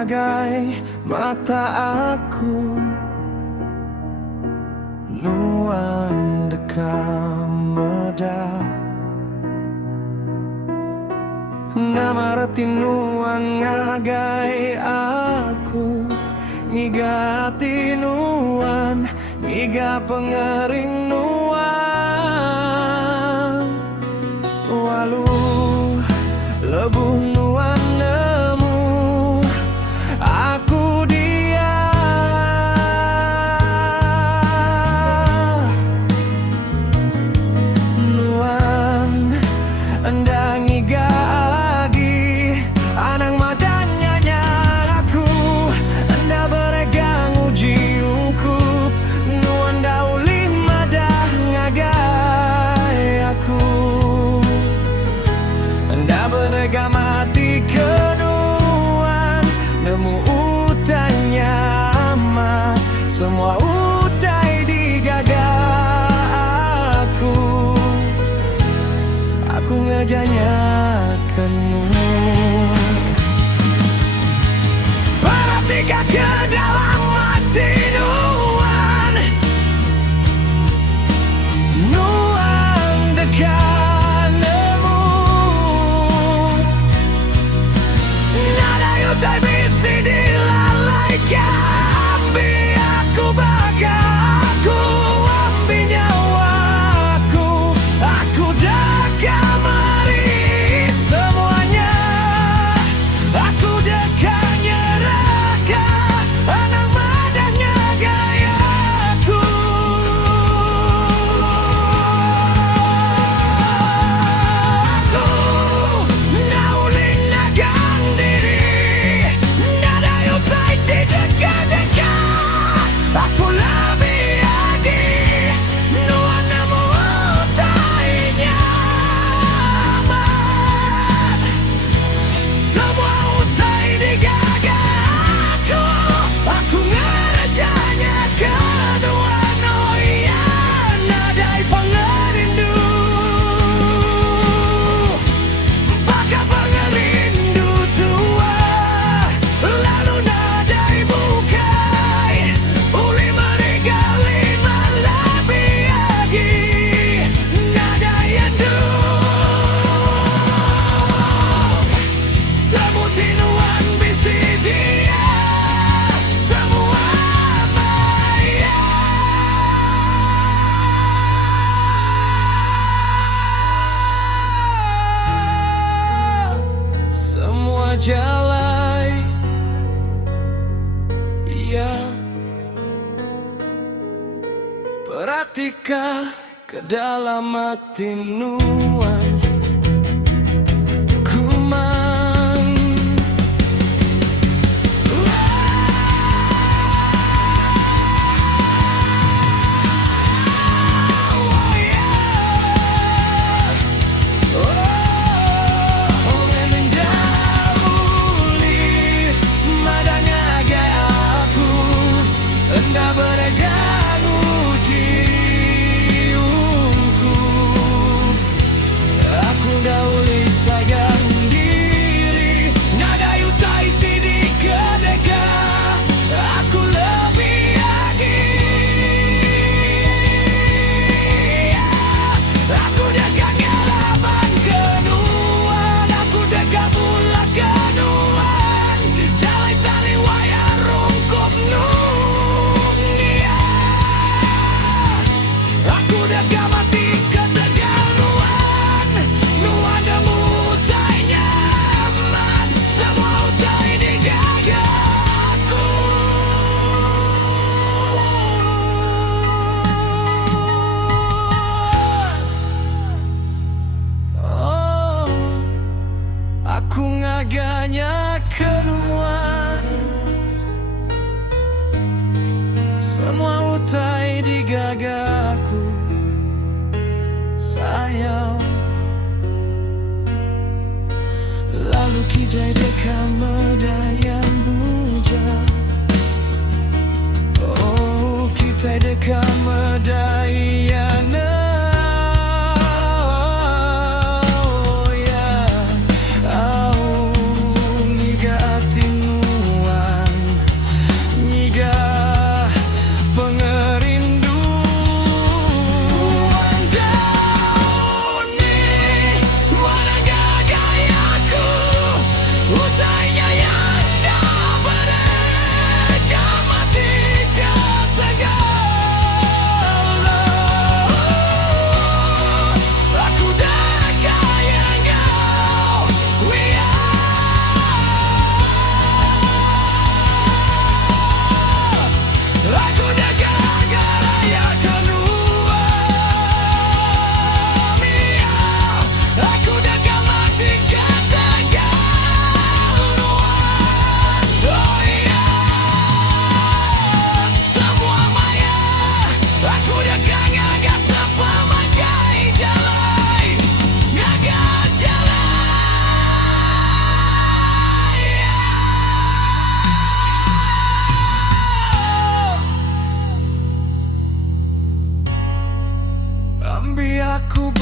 ngagai mata aku, nuan dekam meda ngamarati nuan ngagai aku, ngigati nuan ngiga pengering nuan walu lebuh nuan nemu aku dia nuan endang ngiga agi anang madanya aku enda beregang uji ungkup nuan dauli madah ngagai aku enda beregang mati kenuan nemu utanya amat semua utai digaga aku ngejanya kenu perhatikan ke dalam hati nuan nuan dekat nemu nada yutai bisi dilalaikan ambil aku baga aku ambil nyawaku aku dekat mari semuanya aku dekat nyerahkan anak madahnya gayaku aku naulin nagang diri nada yutai tidak dekat aku lebih adi nuan nemu utai nyaman semua utai digaga aku ngerajanya kedua noya nadai pengerindu baka pengerindu tua lalu nadai bukai uli merigali malabi agi nadai endu sebutin nuan bisi dia semua maya semua jalai ya perhatikan ke dalam hati nuan kuman oh yeah oh menjauhi madanya gaya aku enda beregang uji ungkup aku